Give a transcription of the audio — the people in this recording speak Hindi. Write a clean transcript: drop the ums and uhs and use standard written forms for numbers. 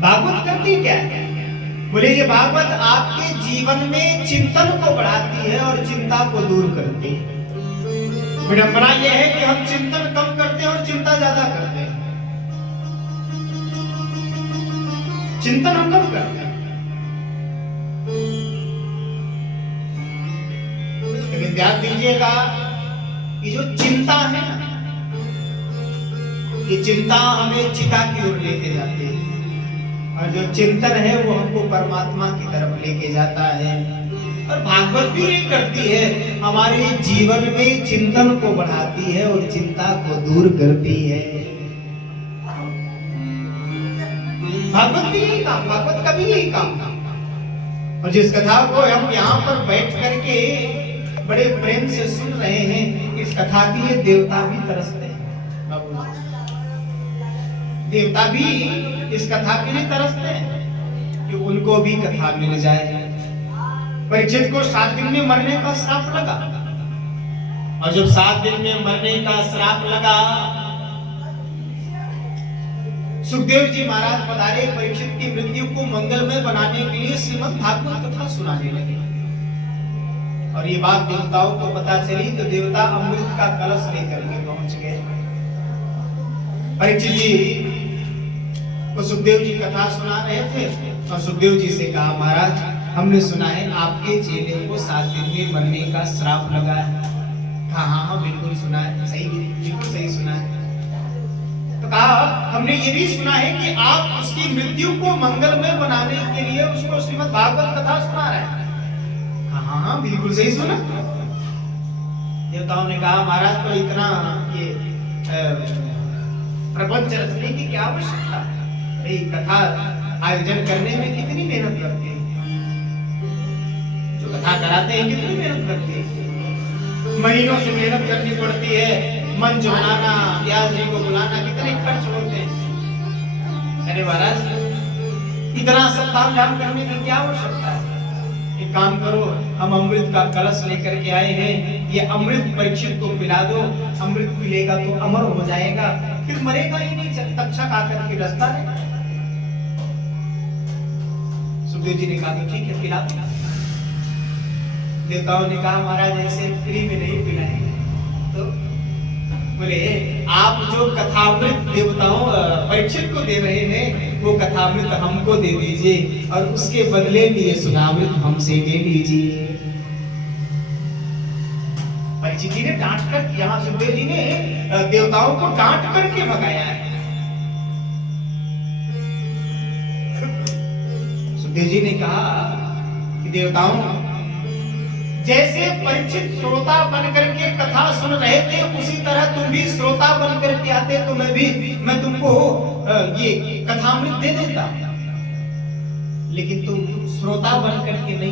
भागवत करती क्या है? बोले ये भागवत आपके जीवन में चिंतन को बढ़ाती है और चिंता को दूर करती है। विडंबना यह है कि हम चिंतन कम करते हैं और चिंता ज्यादा करते हैं। चिंतन हम कम करते हैं, लेकिन ध्यान दीजिएगा कि जो चिंता है ना, ये चिंता हमें चिता की ओर लेके जाती है, और जो चिंतन है वो हमको परमात्मा की तरफ लेके जाता है। और भागवत भी ये करती है, हमारे जीवन में चिंतन को बढ़ाती है और चिंता को दूर करती है। भागवत भी यही काम, भागवत का भी यही काम था। और जिस कथा को हम यहाँ पर बैठ करके बड़े प्रेम से सुन रहे हैं, इस कथा के लिए देवता भी तरसते हैं। देवता भी इस कथा के लिए तरसते हैं कि उनको भी कथा मिल जाए। परीक्षित को 7 दिन में मरने का श्राप लगा, और जब 7 दिन में मरने का श्राप लगा, सुखदेव जी महाराज पधारे परीक्षित की मृत्यु को मंगलमय बनाने के लिए श्रीमद् भागवत कथा सुनाने लगे। और ये बात देवताओं को पता चली तो देवता अमृत का कलश लेकर के पहुंच गए। परीक्षित जी को सुखदेव जी कथा सुना रहे थे, और सुखदेव जी से कहा, महाराज हमने सुना है आपके चेले को 7 दिन में मरने का श्राप लगा है। कहा हाँ बिल्कुल सुना है, सही, बिल्कुल सही सुना है। तो कहा हमने ये भी सुना है कि आप उसकी मृत्यु को मंगलमय बनाने के लिए उसको श्रीमद् भागवत कथा सुना रहे हैं। हाँ हाँ बिल्कुल सही सुना। देवताओं ने कहा महाराज तो इतना ये प्रपंच रचने की क्या आवश्यकता है? कथा आयोजन करने में कितनी मेहनत लगती है, जो कथा कराते हैं कितनी मेहनत लगती है, महीनों से मेहनत करनी पड़ती है, मंच बनाना, व्यास जी को बुलाना, कितने खर्च होते हैं। अरे महाराज इतना सब काम धाम करने की क्या आवश्यकता है? एक काम करो, हम अमृत का कलश लेकर के आए हैं, ये अमृत परीक्षित को पिला दो, अमृत पिलेगा तो अमर हो जाएगा, फिर मरेगा ही नहीं, तक्षक आकर के रास्ता है। सुखदेव जी ने कहा तो ठीक है पिला दो। देवताओं ने कहा महाराज ऐसे फ्री में नहीं पिलाएंगे। तो बोले आप जो कथामृत देवताओं परीक्षित को दे रहे हैं, वो कथामृत हमको दे दीजिए, और उसके बदले में ये सुनामृत हमसे ले लीजिए। परीक्षित जी ने डांट कर, यहाँ सुखदेव जी ने देवताओं को डांट करके भगाया है। सुखदेव जी ने कहा कि देवताओं, जैसे परीक्षित श्रोता बन करके कथा सुन रहे थे, उसी तरह तुम भी श्रोता बन करके आते तो मैं तुमको ये कथामृत दे देता, लेकिन तुम श्रोता बन करके नहीं